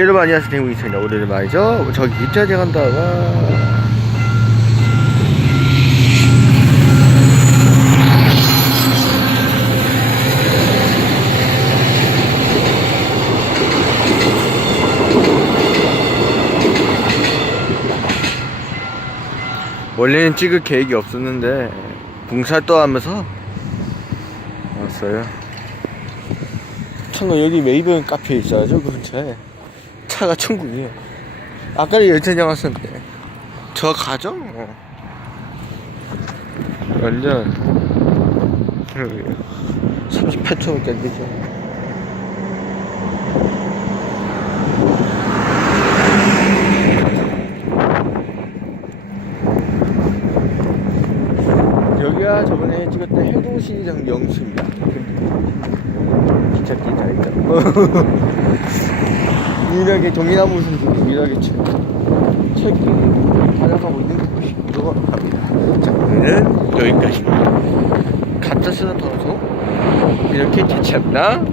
여러분 안녕하세요. 대웅이입니다. 오늘은 말이죠. 저기 입자재 간다가 원래는 찍을 계획이 없었는데 봉사 또 하면서 왔어요. 참고 여기 메이븐 카페에 있어야죠 그 근처에 차가 천국이에요. 아까 열차장 왔었는데. 저 가죠 뭐. 완전 38초밖에 안 되죠. 여기가 저번에 찍었던 해동시장 영수입니다. 기차 있죠 유일하게 동이나무 선수 유일하게 책 책이 다녀가고 있는 곳으로 갑니다. 자 오늘은 여기까지입니다. 가짜 쓰는 더서 이렇게 대체합니다